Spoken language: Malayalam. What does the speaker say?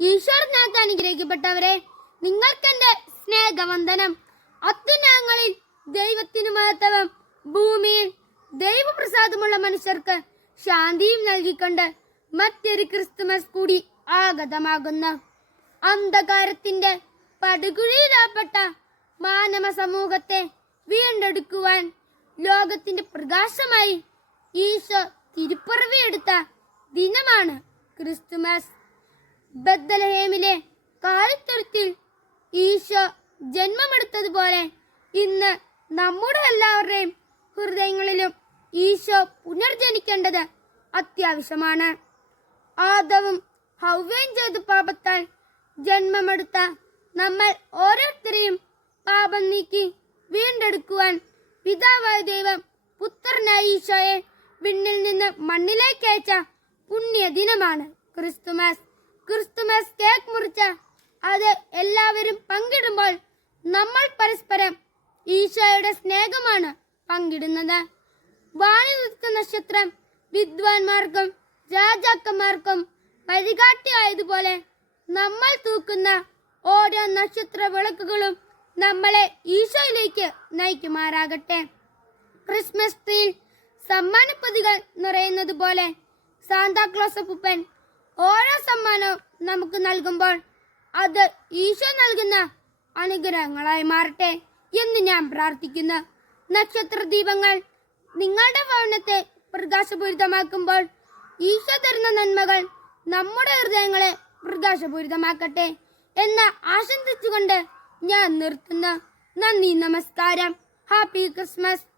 ഈശ്വരനാഥ അനുഗ്രഹിക്കപ്പെട്ടവരെ നിങ്ങൾക്കെന്റെ സ്നേഹവന്ദനം. അത്യുന്നതങ്ങളിൽ ദൈവത്തിന് മഹത്വം. ഭൂമിയിൽ ദൈവപ്രസാദമുള്ള മനുഷ്യർക്ക് ശാന്തിയും നൽകിക്കൊണ്ട് മറ്റൊരു ക്രിസ്തുമസ് കൂടി ആഗതമാകുന്നു. അന്ധകാരത്തിന്റെ പടുകുഴിയിലാപ്പെട്ട മാനവ സമൂഹത്തെ വീണ്ടെടുക്കുവാൻ ലോകത്തിന്റെ പ്രകാശമായി ഈശോ തിരുപ്പുറവിയെടുത്ത ദിനമാണ് ക്രിസ്തുമസ്. ബദ്ദലഹേമിലെ കാളിത്തുരുത്തിൽ ഈശോ ജന്മമെടുത്തതുപോലെ ഇന്ന് നമ്മുടെ എല്ലാവരുടെയും ഹൃദയങ്ങളിലും ഈശോ പുനർജനിക്കേണ്ടത് അത്യാവശ്യമാണ്. ആദവും ഹൗവയും ചെയ്ത പാപത്താൽ ജന്മമെടുത്ത നമ്മൾ ഓരോരുത്തരെയും പാപം നീക്കി വീണ്ടെടുക്കുവാൻ പിതാവായ ദൈവം പുത്രനായ ഈശോയെ വിണ്ണിൽ നിന്ന് മണ്ണിലേക്ക് അയച്ച പുണ്യ ദിനമാണ് ക്രിസ്തുമസ്. ക്രിസ്തുമസ് കേക്ക് മുറിച്ച അത് എല്ലാവരും പങ്കിടുമ്പോൾ നമ്മൾ പരസ്പരം ഈശോയുടെ സ്നേഹമാണ് പങ്കിടുന്നത്. വാണി നിൽക്കുന്ന നക്ഷത്രം വിദ്വാൻമാർക്കും രാജാക്കന്മാർക്കും വഴികാട്ടിയായതുപോലെ നമ്മൾ തൂക്കുന്ന ഓരോ നക്ഷത്ര വിളക്കുകളും നമ്മളെ ഈശോയിലേക്ക് നയിക്കുമാറാകട്ടെ. ക്രിസ്മസ് ട്രീയിൽ സമ്മാനപ്പൊതികൾ നിറയുന്നത് പോലെ സാന്താക്ലോസ് അപ്പൂപ്പൻ ഓരോ സമ്മാനവും നമുക്ക് നൽകുമ്പോൾ അത് ഈശോ നൽകുന്ന അനുഗ്രഹങ്ങളായി മാറട്ടെ എന്ന് ഞാൻ പ്രാർത്ഥിക്കുന്നു. നക്ഷത്ര ദീപങ്ങൾ നിങ്ങളുടെ ഭവനത്തെ പ്രകാശപൂരിതമാക്കുമ്പോൾ ഈശോ തരുന്ന നന്മകൾ നമ്മുടെ ഹൃദയങ്ങളെ പ്രകാശപൂരിതമാക്കട്ടെ എന്ന് ആശംസിച്ചുകൊണ്ട് ഞാൻ നിർത്തുന്നു. നന്ദി നമസ്കാരം. Happy Christmas.